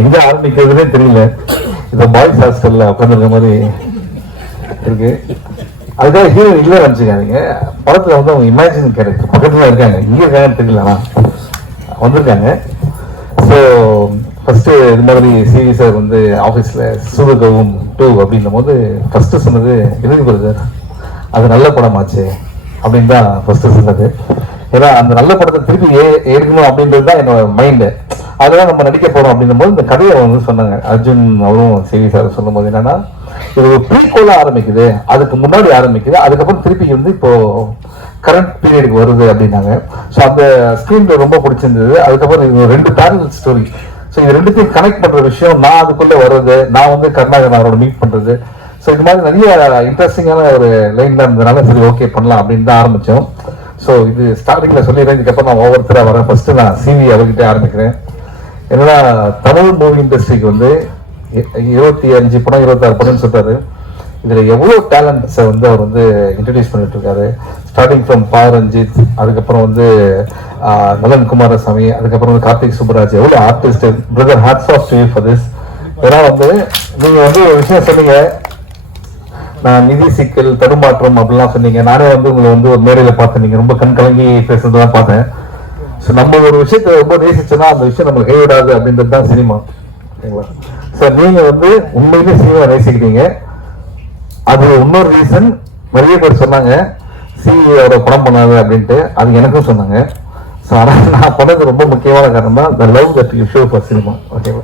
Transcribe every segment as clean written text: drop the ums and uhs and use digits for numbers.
எங்க ஆரம்பிக்கிறதுனே தெரியல. இந்த பாய்ஸ் ஹாஸ்டல்ல உட்காந்துருக்க மாதிரி இருக்கு. அதுக்காக ஹீரோ இல்லை நினைச்சுக்காதீங்க. படத்துல வந்து அவங்க இமேஜின் கேரக்டர் பக்கத்துல இருக்காங்க, இங்க இருக்காங்கன்னு தெரியல வந்திருக்காங்க. ஸோ ஃபர்ஸ்ட் இது மாதிரி சிவி சார் வந்து ஆஃபீஸில் சூரகவும் 2 அப்படின்னும் போது ஃபர்ஸ்ட் சொன்னது எதுக்கு பிரதர் அது நல்ல படமாச்சு அப்படின்னு தான் ஃபர்ஸ்ட் சொன்னது. ஏன்னா அந்த நல்ல படத்தை திருப்பி எடுக்கணும் அப்படின்றது தான் என்னோட மைண்டு. அதெல்லாம் நம்ம நடிக்க போறோம் அப்படின்னும் போது இந்த கதையை வந்து சொன்னாங்க அர்ஜுன் அவரும் சிவி சார் சொல்லும் போது என்னன்னா இது ஒரு ப்ரீக்வலா ஆரம்பிக்குது, அதுக்கு முன்னாடி ஆரம்பிக்குது, அதுக்கப்புறம் திருப்பி வந்து இப்போ கரண்ட் பீரியடுக்கு வருது அப்படின்னாங்க. ஸோ அந்த ஸ்கிரீன் ரொம்ப பிடிச்சிருந்தது. அதுக்கப்புறம் இது 2 பேரலல் ஸ்டோரி. ஸோ இது ரெண்டுத்தையும் கனெக்ட் பண்ற விஷயம், நான் அதுக்குள்ள வர்றது, நான் வந்து கருணாகரன் அவரோட மீட் பண்றது, ஸோ இது மாதிரி நிறைய இன்ட்ரெஸ்டிங்கான ஒரு லைன்ல இருந்ததுனால சரி ஓகே பண்ணலாம் அப்படின்னு தான் ஆரம்பிச்சோம். ஸோ இது ஸ்டார்டிங்ல சொல்லிடுறேன். இதுக்கப்புறம் நான் ஒவ்வொருத்தரா வரேன். ஃபர்ஸ்ட் நான் சிவி அவர்கிட்ட ஆரம்பிக்கிறேன். என்னன்னா தமிழ் மூவி இண்டஸ்ட்ரிக்கு வந்து 25 படம் 26 படம்னு சொல்றாரு. இதுல எவ்வளவு டேலண்ட்ஸை வந்து அவர் வந்து இன்ட்ரடியூஸ் பண்ணிட்டு இருக்காரு. ஸ்டார்டிங் ஃப்ரம் பா ரஞ்சித், அதுக்கப்புறம் வந்து நலன் குமாரசாமி, அதுக்கப்புறம் வந்து கார்த்திக் சுப்பராஜ், எவ்வளவு artist. Brother hats off to you for this. ஏன்னா வந்து நீங்க வந்து ஒரு விஷயம் சொன்னீங்க, நான் நிதி சிக்கல் தடுமாற்றம் அப்படிலாம் சொன்னீங்க. நானே வந்து உங்களை வந்து ஒரு மேடையில பார்த்தேன், நீங்க ரொம்ப கண் கலங்கி பேசுறதுலாம் பார்த்தேன். ஸோ நம்ம ஒரு விஷயத்தை ரொம்ப நேசிச்சோன்னா அந்த விஷயம் நம்மளுக்கு கைவிடாது அப்படின்றது தான் சினிமா. ஓகேங்களா சார்? நீங்க வந்து உண்மையிலே சினிமா நேசிக்கிறீங்க. அது இன்னொரு ரீசன், நிறைய பேர் சொன்னாங்க சிஇஓட படம் பண்ணாது அப்படின்ட்டு. அது எனக்கும் சொன்னாங்க. ஸோ ஆனால் நான் பண்ணது ரொம்ப முக்கியமான காரணம் தான் the love that you show for cinema. ஓகேவா?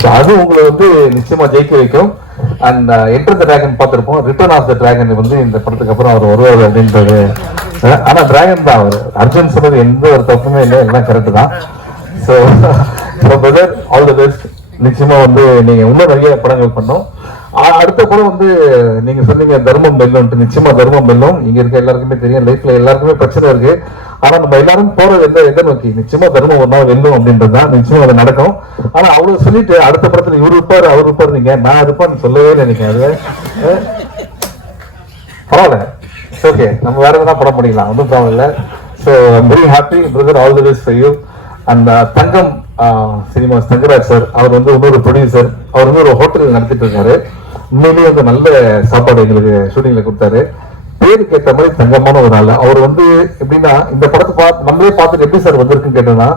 ஸோ அது உங்களை வந்து நிச்சயமா ஜெயிக்க வைக்கும். அண்ட் என்டர் த டிராகன் பார்த்துருப்போம். ரிட்டர்ன் ஆஃப் த டிராகன் வந்து இந்த படத்துக்கு அப்புறம் அவர் வருவார் அப்படின்றது. ஆனா டிராகன் தான் அவர். அர்ஜுன் சொன்னது எந்த ஒரு தப்புமே இல்லை, எல்லாம் கரெக்ட் தான். So brother all the best. நிச்சயமா வந்து நீங்க இன்னும் நிறைய படங்கள் பண்ணோம். அடுத்த படம் வந்து நீங்க சொன்னீங்க தர்மம் வெல்லும். நிச்சயமா தர்மம் வெல்லும். இங்க இருக்க எல்லாருக்குமே தெரியும், லைஃப்ல எல்லாருக்குமே பிரச்சனை இருக்கு. ஆனா நம்ம எல்லாரும் போறது எதை நோக்கி? நிச்சயமா தர்மம் ஒரு நாள் வெல்லும் அப்படின்றதுதான். நிச்சயமா அது நடக்கும். ஆனா அவ்வளவு சொல்லிட்டு அடுத்த படத்துல இவர் இருப்பாரு அவர் இருப்பாரு, நீங்க நான் இருப்பான்னு சொல்லவே நினைக்கிறேன். அது பரவாயில்ல, ஓகே, நம்ம வேற எதனா படம் பண்ணிக்கலாம், ஒன்றும் ப்ராப்ளம் இல்லை. So I'm very happy brother, all the best for you. அந்த தங்கம் சினிமாஸ் தங்கராஜ் சார், அவர் வந்து இன்னொரு ப்ரொடியூசர். அவர் வந்து ஒரு ஹோட்டல் நடத்திட்டு இருக்காரு. உண்மையிலேயே வந்து நல்ல சாப்பாடு எங்களுக்கு ஷூட்டிங்ல கொடுத்தாரு. பேருக்கு ஏற்ற மாதிரி தங்கமான ஒரு ஆள். அவர் வந்து எப்படின்னா இந்த படத்தை நம்மளே பார்த்துட்டு எப்படி சார் வந்திருக்குன்னு கேட்டோம்னா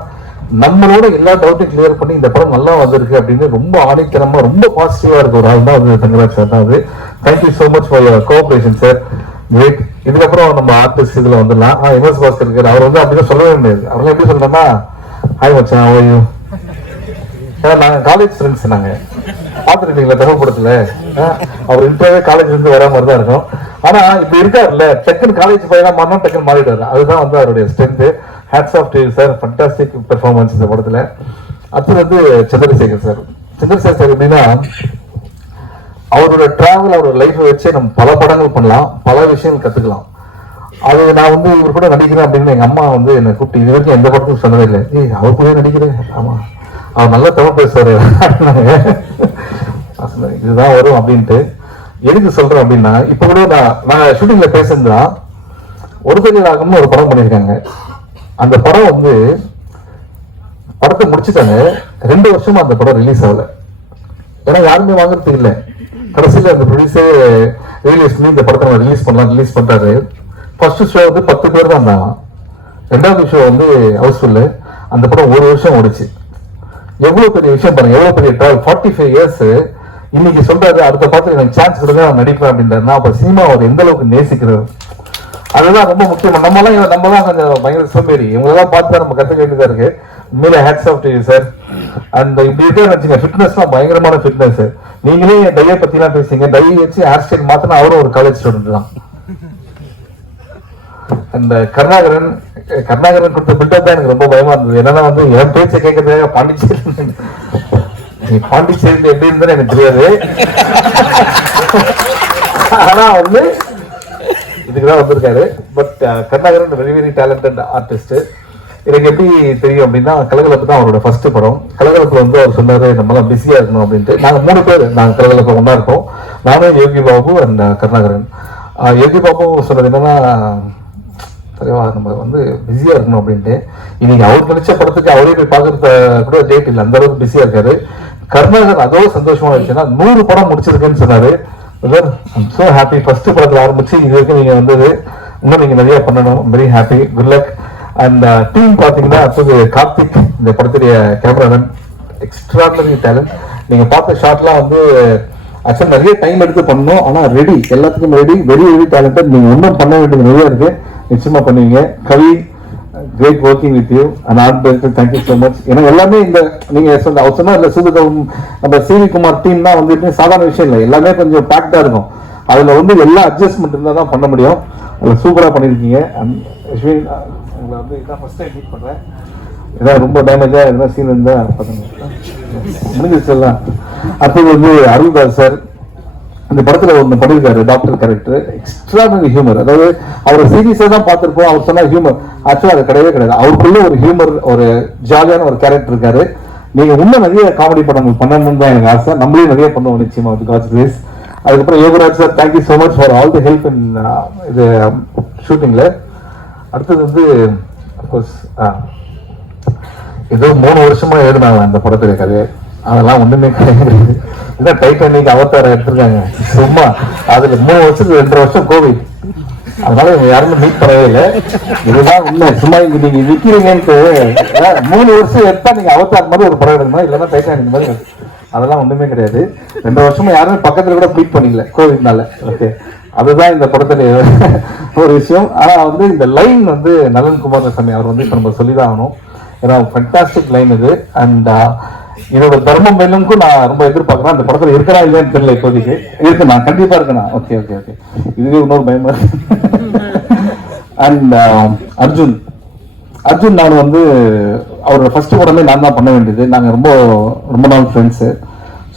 நம்மளோட எல்லா டவுட்டையும் கிளியர் பண்ணி இந்த படம் நல்லா வந்திருக்கு அப்படின்னு ரொம்ப ஆணித்தனமா ரொம்ப பாசிட்டிவா இருக்க ஒரு ஆள் தான் வந்து தங்கராஜ் சார் தான். அது thank you so much for your cooperation sir. Great. இதுக்கப்புறம் நம்ம ஆர்டிஸ்ட் இதுல வந்துடலாம். எம்எஸ் பாஸ்கர் இருக்காரு. அவர் வந்து அப்படிதான் சொல்லவே முடியாது. அவரெல்லாம் எப்படி சொல்றோம்னா ஹாய் மச்சான் how are you? ஏன்னா நாங்க காலேஜ் ஃப்ரெண்ட்ஸ். நாங்க பார்த்துருக்கீங்களா தமிழ் படத்துல அவர் இன்டர்வியூ காலேஜ்ல இருந்து வர மாதிரி தான் இருக்கும். ஆனா இப்படி இருக்காருல்ல, டக்குன்னு காலேஜ் பையனா மாறினா டக்குன்னு மாறிடுவாரு. அதுதான் வந்து அவருடைய strength. Hats off to you sir, fantastic performance இந்த படத்துல. அடுத்து வந்து சந்திரசேகர் சார். சந்திரசேகர் சார் எப்படின்னா அவரோட டிராவல், அவரோட லைஃப்பை வச்சு நம்ம பல படங்கள் பண்ணலாம், பல விஷயங்கள் கத்துக்கலாம். அது நான் வந்து இவர் கூட நடிக்கிறேன் அப்படின்னு எங்க அம்மா வந்து என்னை கூப்பிட்டு இது வரைக்கும் எந்த படத்துக்கும் சொன்னதே இல்லை. ஏய் அவர் கூட நடிக்கிறேன், ஆமா அவர் நல்லா தமிழ் பேசுவாரு, இதுதான் வரும் அப்படின்ட்டு. எதுக்கு சொல்றேன் அப்படின்னா இப்ப கூட நான் ஷூட்டிங்ல பேசுறதா ஒரு தொழிலாகம்னு ஒரு படம் பண்ணியிருக்காங்க. அந்த படம் வந்து படத்தை முடிச்சுட்டாங்க, 2 வருஷமா அந்த படம் ரிலீஸ் ஆகல. ஏன்னா யாருமே வாங்குறது இல்லை. கடைசியில் அந்த ப்ரொடியூசர் ரிலீஸ் பண்ணி இந்த படத்தை ரிலீஸ் பண்ணலாம் ரிலீஸ் பண்றாரு. ஃபர்ஸ்ட் ஷோ வந்து 10 பேர் தான் இருந்தாங்க. 2வது ஷோ வந்து ஹவுஸ்ஃபுல்லு. அந்த படம் 1 வருஷம் ஓடிச்சு. எவ்வளவு பெரிய விஷயம் பாருங்க, எவ்வளவு பெரிய டிராவல். 45 இயர்ஸ். இன்னைக்கு சொல்றாரு அடுத்த படத்துல எனக்கு சான்ஸ் கொடுங்க நான் நடிப்பேன் அப்படின்றாருன்னா அப்ப சினிமா அவர் எந்த அளவுக்கு நேசிக்கிறார். அதுதான் ரொம்ப முக்கியம். நம்ம தான் கொஞ்சம் பயங்கர சோம்பேறி. இவங்களெல்லாம் பார்த்து நம்ம கத்துக்க வேண்டியதா இருக்கு. உண்மையில hats off to you sir. And இப்படி இருக்கா வச்சுங்க, ஃபிட்னஸ்லாம் பயங்கரமான ஃபிட்னஸ். நீங்களே டைய பத்தி எல்லாம் பேசுங்க. டை வச்சு ஹேர் ஸ்டைல் மாத்தினா அவரும் ஒரு காலேஜ் ஸ்டூடெண்ட் தான். அந்த கருணாகரன் கொடுத்த பில்டப் தான் எனக்கு ரொம்ப பயமா இருந்தது. என்னன்னா வந்து என் பேச்சை கேட்கறதுக்காக பாண்டிச்சேரியில எப்படி இருந்தாலும் எனக்கு தெரியாது. ஆனா வந்து இதுக்குதான் வந்திருக்காரு. But Karunakaran very very talented artist. எனக்கு எப்படி தெரியும் அப்படின்னா கலகலப்பு தான் அவரோட ஃபர்ஸ்ட் படம். கலகலப்பு வந்து அவர் சொன்னாரு நம்மளாம் பிஸியா இருக்கணும் அப்படின்ட்டு. நாங்க 3 பேர் நாங்க கலகலப்பு ஒன்னா இருக்கோம். நானும் யோகி பாபு அண்ட் கருணாகரன். யோகி பாபு சொன்னது என்னன்னா சரிவா நம்ம வந்து பிஸியா இருக்கணும் அப்படின்ட்டு. இன்னைக்கு அவர் நினைச்ச படத்துக்கு அவரே போய் பார்க்கறது கூட டேட் இல்லை, அந்த அளவுக்கு பிஸியா இருக்காரு. கருணாகர் அதோ சந்தோஷமா இருந்துச்சுன்னா 100 படம் முடிச்சிருக்கேன்னு சொன்னாரு. So happy. ஃபர்ஸ்ட் படத்துல ஆரம்பிச்சு இது வரைக்கும் நீங்க வந்தது, இன்னும் நீங்க நிறைய பண்ணணும். Very happy, good luck. And team பாத்தீங்கன்னா அடுத்தது கார்த்திக், இந்த படத்துடைய கேமராமேன், எக்ஸ்ட்ராடனரி டேலண்ட். நீங்க பார்த்த ஷாட்லாம் வந்து ஆக்சுவலா நிறைய டைம் எடுத்து பண்ணணும், ஆனா ரெடி, எல்லாத்துக்கும் ரெடி, வெரி வெரி டேலண்டட். நீங்க இன்னும் பண்ண வேண்டியது நிறைய இருக்கு, நிச்சயமா பண்ணுவீங்க. Kavi, great working with you and art director, thank you so much. ஏன்னா எல்லாமே இந்த நீங்க அவர் சொன்னா இல்லை சூதுகம் நம்ம சிவி குமார் டீம் தான் வந்து சாதாரண விஷயம் இல்லை, எல்லாமே கொஞ்சம் பேக்டா இருக்கும். அதுல வந்து எல்லா அட்ஜஸ்ட்மெண்ட் இருந்தால் தான் பண்ண முடியும். அதில் சூப்பராக பண்ணியிருக்கீங்க. அஸ்வின், உங்களை வந்து இதான் ஃபர்ஸ்ட் டைம் மீட் பண்ணுறேன். ஏதாவது ரொம்ப டேமேஜா எதாவது சீன் இருந்தால் முடிஞ்சிச்சு எல்லாம். அடுத்தது வந்து அருள்தாஸ் சார், இந்த படத்துல ஒன்று பண்ணியிருக்காரு, டாக்டர் கேரக்டர், எக்ஸ்ட்ராடனரி ஹியூமர். அதாவது அவர் சீரியஸா தான் பார்த்துருப்போம், அவர் சொன்ன ஹியூமர் ஆக்சுவலா அது கிடையவே கிடையாது. அவருக்குள்ள ஒரு ஹியூமர், ஒரு ஜாலியான ஒரு கேரக்டர் இருக்காரு. நீங்க இன்னும் நிறைய காமெடி படங்கள் பண்ணணும்னு தான் எனக்கு ஆசை. நம்மளே நிறைய பண்ணுவோம் நிச்சயமா வித் காட்ஸ் கிரேஸ். அதுக்கப்புறம் Yogaraj sir, thank you so much for all the help in இது ஷூட்டிங்ல. அடுத்தது வந்து அஃப்கோர்ஸ் ஏதோ 3 வருஷமா எழுதினாங்க அந்த படத்துடைய கதையை, அதெல்லாம் ஒண்ணுமே கிடையாது. இதான் டைட்டானிக், அவதாரம் எடுத்திருக்காங்க சும்மா. அதுல 3 வருஷத்துக்கு 2 வருஷம் கோவிட், அதனால இவங்க யாருமே மீட் பண்ணவே இல்லை. இதுதான் உண்மை. சும்மா இங்க நீங்க நிக்கிறீங்கன்ட்டு 3 வருஷம் எடுத்தா நீங்க அவதார் மாதிரி ஒரு படம் எடுக்கணும், இல்லைன்னா டைட்டானிக் மாதிரி. அதெல்லாம் ஒண்ணுமே கிடையாது. 2 வருஷமா யாருமே பக்கத்துல கூட மீட் பண்ணிக்கல கோவிட்னால. ஓகே, அதுதான் இந்த படத்துல ஒரு விஷயம். ஆனா வந்து இந்த லைன் வந்து நலன் குமாரசாமி அவர் வந்து இப்ப நம்ம சொல்லிதான் ஆகணும். ஏன்னா ஃபண்டாஸ்டிக் லைன் இது. அண்ட் இதோட தர்மம் மேலுக்கும் நான் ரொம்ப எதிர்பார்க்கிறேன். அந்த படத்துல இருக்கிறா இல்லையான்னு தெரியல இப்போதைக்கு. இருக்கு, நான் கண்டிப்பா இருக்கேன். ஓகே ஓகே ஓகே, இதுவே இன்னொரு பயமா இருக்கு. அண்ட் அர்ஜுன் நான் வந்து அவரோட ஃபர்ஸ்ட் படமே நான் தான் பண்ண வேண்டியது. நாங்கள் ரொம்ப நாள் ஃப்ரெண்ட்ஸு.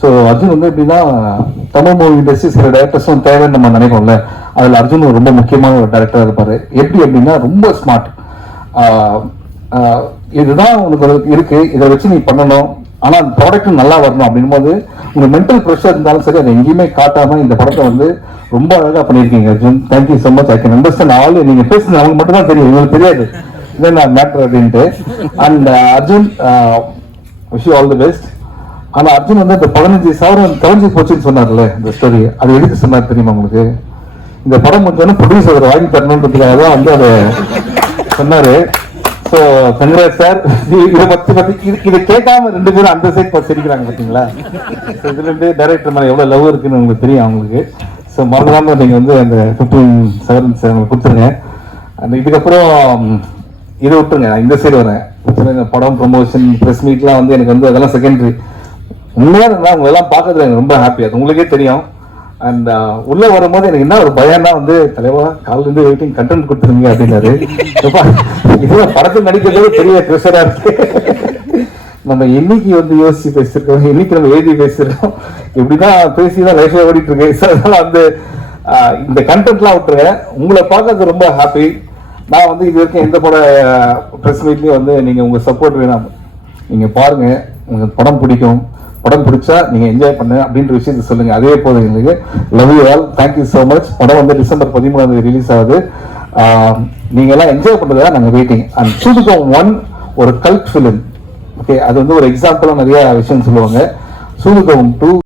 ஸோ அர்ஜுன் வந்து எப்படின்னா தமிழ் மூவி இண்டஸ்ட்ரி சில டேரக்டர்ஸும் தேவைன்னு நம்ம நினைப்போம்ல, அதில் அர்ஜுன் ரொம்ப முக்கியமான ஒரு டேரக்டராக இருப்பார். எப்படி அப்படின்னா ரொம்ப ஸ்மார்ட். இதுதான் உனக்கு இருக்கு, இதை வச்சு நீ பண்ணணும், ஆனால் அந்த ப்ராடக்ட்டும் நல்லா வரணும் அப்படின்னும் போது உங்க மென்டல் ப்ரெஷர் இருந்தாலும் சரி அதை எங்கேயுமே காட்டாம இந்த படத்தை வந்து ரொம்ப அழகாக பண்ணியிருக்கீங்க Arjun. Thank you so much. I can understand all. நீங்க பேசுறது அவங்க மட்டும் தான் தெரியும், உங்களுக்கு தெரியாது இதான் மேட்டர் அப்படின்ட்டு. And Arjun, wish you all the best. ஆனா அர்ஜுன் வந்து இந்த 15,000 கவர்ச்சி போச்சுன்னு சொன்னார்ல, இந்த ஸ்டோரி அது எதுக்கு சொன்னார் தெரியுமா உங்களுக்கு? இந்த படம் முடிஞ்சோன்னா ப்ரொடியூசர் வாங்கி தரணுன்றதுக்காக தான் வந்து அதை சொன்னாரு. So congrat sir. இதை பத்தி இதை கேட்காம 2 பேரும் அந்த சைட் சிரிக்கிறாங்க பார்த்தீங்களா? இதுல இருந்து டைரக்டர் மேலே எவ்வளவு லவ் இருக்குன்னு உங்களுக்கு தெரியும் அவங்களுக்கு. ஸோ மறந்துடாம நீங்க வந்து அந்த 15,000 கொடுத்துருங்க. அந்த இதுக்கப்புறம் இதை விட்டுருங்க, இந்த சைடு வரேன். படம் ப்ரொமோஷன் ப்ரெஸ் மீட்லாம் வந்து எனக்கு வந்து அதெல்லாம் செகண்டரி. உண்மையா இருந்தா உங்க எல்லாம் பார்க்கறதுல எனக்கு ரொம்ப ஹாப்பி, அது உங்களுக்கே தெரியும். அண்ட் உள்ள வரும்போது எனக்கு என்ன ஒரு பயம்னா வந்து தலைவா காலில இருந்து வெயிட்டிங் கண்டென்ட் கொடுத்துருங்க அப்படின்னாரு. இதுதான் படத்தில் நடிக்கிறது பெரிய ப்ரெஷரா இருக்கு. நம்ம என்னைக்கு வந்து யோசிச்சு பேசிருக்கோம், என்னைக்கு நம்ம எழுதி பேசிருக்கோம், இப்படிதான் பேசிதான் லைஃப்ல ஓடிட்டு இருக்கு. அதனால வந்து இந்த கண்டென்ட்லாம் விட்டுருங்க. உங்களை பார்க்கறது ரொம்ப ஹாப்பி. நான் வந்து இது வரைக்கும் எந்த பட ப்ரெஸ் மீட்லயும் வந்து நீங்க உங்க சப்போர்ட் வேணாம், நீங்க பாருங்க, உங்களுக்கு படம் பிடிக்கும், படம் பிடிச்சா நீங்க என்ஜாய் பண்ணுங்க அப்படின்ற விஷயத்தை சொல்லுங்க. அதே போதும் எங்களுக்கு. Love you all, thank you so much. படம் வந்து டிசம்பர் 13 ரிலீஸ் ஆகுது. நீங்க எல்லாம் என்ஜாய் பண்றதா நாங்க வெயிட்டிங். அண்ட் சூதுகம் 1 ஒரு கல்ட் ஃபிலிம். ஓகே, அது வந்து ஒரு எக்ஸாம்பிளா நிறைய விஷயம் சொல்லுவாங்க. சூதுகம் 2